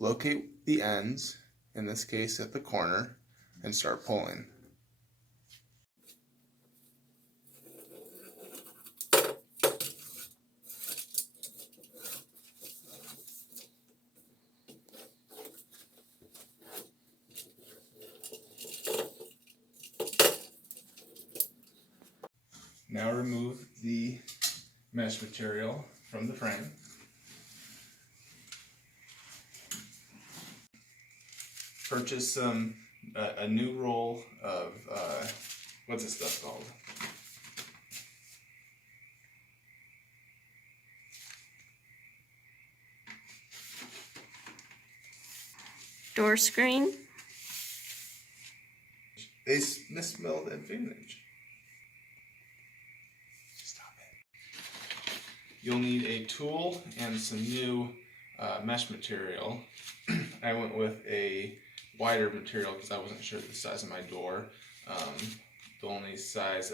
locate the ends, in this case at the corner, and start pulling. Now remove the mesh material from the frame. Purchase a new roll of, what's this stuff called? Door screen. They misspelled advantage. Stop it. You'll need a tool and some new mesh material. I went with a wider material because I wasn't sure the size of my door. The only size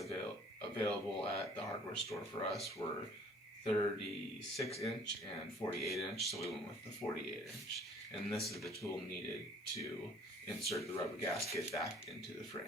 available at the hardware store for us were 36-inch and 48-inch, so we went with the 48-inch. And this is the tool needed to insert the rubber gasket back into the frame.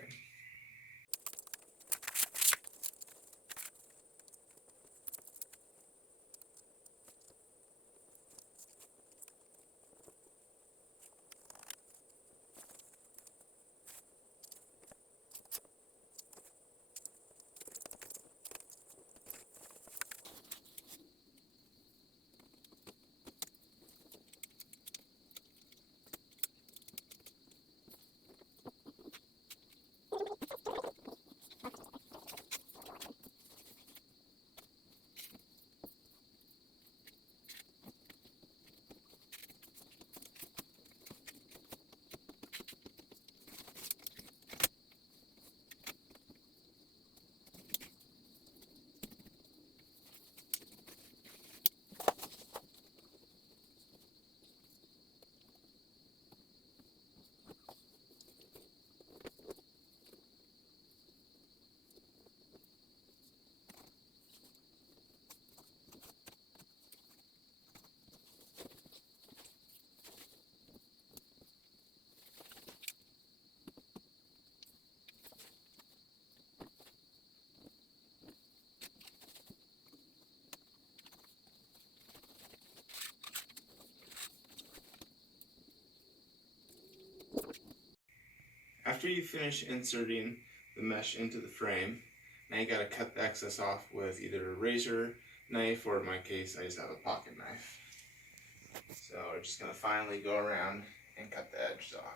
After you finish inserting the mesh into the frame, now you got to cut the excess off with either a razor knife, or in my case I just have a pocket knife. So we're just going to finally go around and cut the edges off.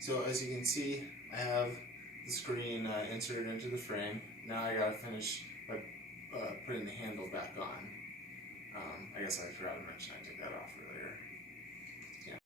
So as you can see, I have the screen inserted into the frame. Now I gotta finish by putting the handle back on. I guess I forgot to mention I took that off earlier. Yeah.